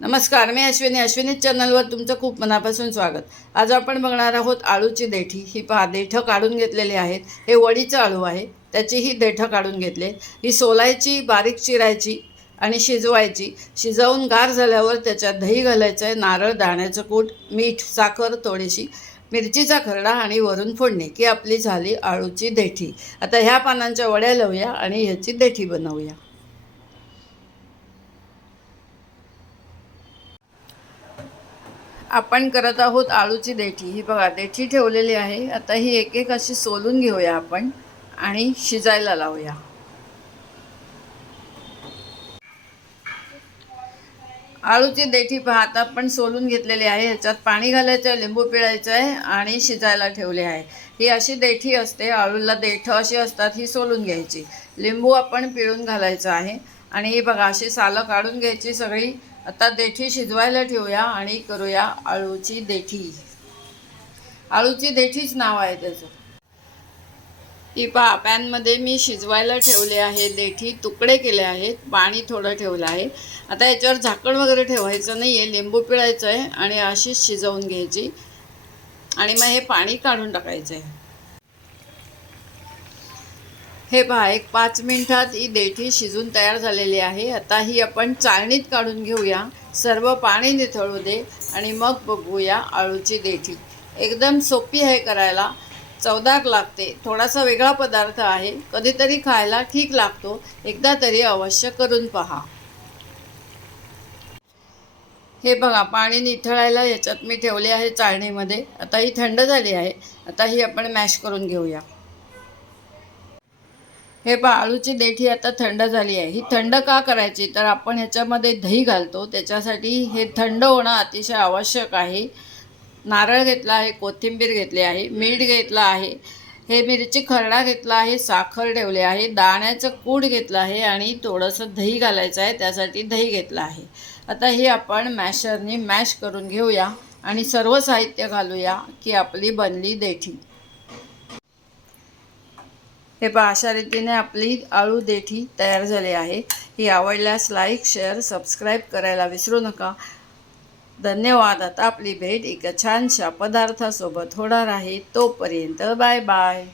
नमस्कार, मी अश्विनी चॅनलवर तुमचं खूप मनापासून स्वागत। आज आपण बघणार आहोत आळूची देठी। ही पहा, देठं काढून घेतलेली आहेत। हे वडीचं आळू आहे, त्याची ही देठं काढून घेतले। ही सोलायची, बारीक चिरायची आणि शिजवायची। शिजवून गार झाल्यावर त्याच्यात दही घालायचं आहे, नारळ, दाण्याचं कूट, मीठ, साखर, थोडीशी मिरचीचा खरडा आणि वरून फोडणी, की आपली झाली आळूची देठी। आता ह्या पानांच्या वड्या लावूया आणि ह्याची देठी बनवूया। आपण करत आहोत आळूची देठी। ही बघा, देठी ठेवलेली आहे। आता ही एक एक अशी सोलून घेऊया आपण आणि शिजायला लावूया। आळूची देठी पहा, आता आपण सोलून घेतलेली आहे। ह्याच्यात पाणी घालायचं आहे, लिंबू पिळायचं आहे आणि शिजायला ठेवले आहे। ही अशी देठी असते, आळूला देठं अशी असतात, ही सोलून घ्यायची। लिंबू आपण पिळून घालायचं आहे आणि ही बघा अशी सालं काढून घ्यायची सगळी। आता देठी शिजवायला ठेवूया आणि करूया आळूची देठी। आळूची देठीच नाव आहे त्याचं। ती पहा, पॅनमध्ये मी शिजवायला ठेवले आहे, देठी तुकडे केले आहेत, पाणी थोडं ठेवलं आहे। आता याच्यावर झाकण वगैरे ठेवायचं नाही आहे, लिंबू पिळायचं आहे आणि अशीच शिजवून घ्यायची आणि मग हे पाणी काढून टाकायचं आहे। हे पहा, एक 5 मिनिटात ही देठी शिजून तयार झालेली आहे। आता ही आपण चाळणीत काढून घेऊया, सर्व पाणी निथळू दे आणि मग बघूया आळूची देठी। एकदम सोपी आहे करायला, चवदार लागते। थोडासा वेगळा पदार्थ आहे, कधीतरी खायला ठीक लागतो, एकदा तरी अवश्य करून पहा। हे बघा, पाणी निथळायला याच्यात मी ठेवले आहे चाळणीमध्ये। आता ही थंड झाली आहे, आता ही आपण मॅश करून घेऊया। हे पहा, आळूची देठी आता थंड झाली आहे। ही थंड का करायची, तर आपण ह्याच्यामध्ये दही घालतो, त्याच्यासाठी हे थंड होणं अतिशय आवश्यक आहे। नारळ घेतला आहे, कोथिंबीर घेतली आहे, मीठ घेतलं आहे, हे मिरची खरडा घेतला आहे, साखर ठेवले आहे, दाण्याचं कूट घेतलं आहे आणि थोडंसं दही घालायचं आहे, त्यासाठी दही घेतलं आहे। आता हे आपण मॅशरने मॅश करून घेऊया आणि सर्व साहित्य घालूया, की आपली बनली देठी। हे पहा, अशा रीतीने आपली आळू देठी तयार झाली आहे। ही आवडल्यास लाईक, शेअर, सबस्क्राईब करायला विसरू नका। धन्यवाद। आता आपली भेट एका छानशा पदार्थासोबत होणार आहे, तोपर्यंत बाय बाय।